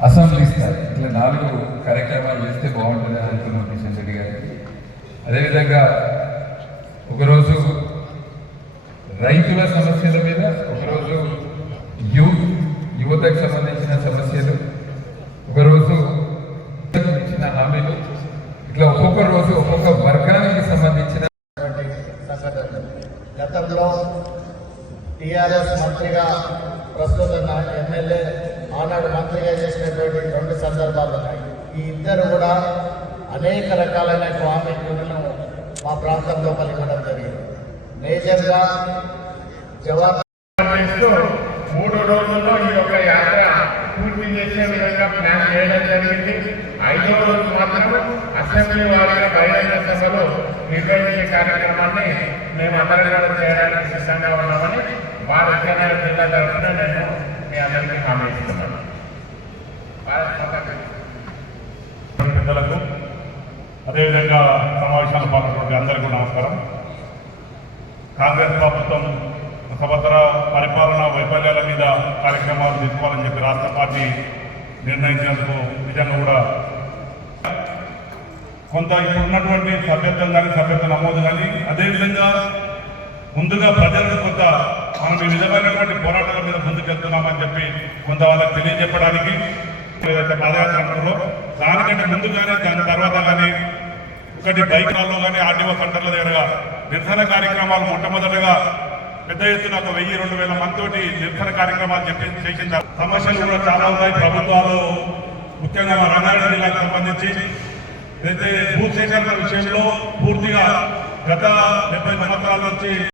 Assembly స్థాయి ఇట్లా నాలుగు కార్యక్రమాలు చేస్తే బాగుంటుంది అని అనుకున్నాం కిషన్ రెడ్డి గారికి అదేవిధంగా ఒకరోజు రైతుల సమస్యల మీద ఒకరోజు యూత్ యువతకు సంబంధించిన సమస్యలు ఒకరోజు ఇచ్చిన హామీలు ఇట్లా ఒక్కొక్క రోజు ఒక్కొక్క వర్గానికి సంబంధించిన సంఘటన గతంలో టీఆర్ఎస్ మంత్రిగా ప్రస్తుత నా ఎమ్మెల్యే ఆనాడు మంత్రిగా చేసినటువంటి రెండు సందర్భాలు ఈ ఇద్దరు కూడా అనేక రకాలైన హామీలను మా ప్రాంతంలో పలికడం జరిగింది. మేజర్గా జవాబు మూడు రోజుల్లో ఈ యొక్క యాత్ర పూర్తి చేసే విధంగా ప్లాన్ చేయడం జరిగింది. ఐదో రోజు మాత్రం అసెంబ్లీ వారి బహిరంగ సభలో నిర్వహించే కార్యక్రమాన్ని మేము అందరం కూడా చేయడానికి సిద్ధంగా ఉన్నామని వారి జిల్లా తరఫున నేను అందరికీ పెద్దలకు అదేవిధంగా సమావేశాలు పాల్గొన్నటువంటి అందరికీ నమస్కారం. కాంగ్రెస్ ప్రభుత్వం సమగ్ర పరిపాలన వైఫల్యాల మీద కార్యక్రమాలు తీసుకోవాలని చెప్పి రాష్ట్ర పార్టీ నిర్ణయించినందుకు నిజంగా కూడా కొంత ఇప్పుడు ఉన్నటువంటి సభ్యత్వం కానీ సభ్యత్వ నమోదు కానీ అదేవిధంగా ముందుగా ప్రజలకు కొంత మనం ఈ విధమైనటువంటి పోరాటాల మీద ముందుకెళ్తున్నామని చెప్పి కొంత వాళ్ళకి తెలియజెప్పడానికి ఏదైతే పాదయాత్ర అంటారో దానికంటే ముందుగానే దాని తర్వాత కానీ ఒకటి బైక్ రాల్లో కానీ ఆర్టీఓ సెంటర్ల దగ్గరగా నిరసన కార్యక్రమాలు మొట్టమొదటగా పెద్ద ఎత్తున ఒక వెయ్యి రెండు వేల మందితోటి నిరసన కార్యక్రమాలు చెప్పి చేసిన సమస్యలు కూడా చాలా ఉన్నాయి. ప్రభుత్వాలు ముఖ్యంగా మా రంగారెడ్డి జిల్లాకు సంబంధించి అయితే భూ సేకరణ విషయంలో పూర్తిగా గత డెబ్బై సంవత్సరాల నుంచి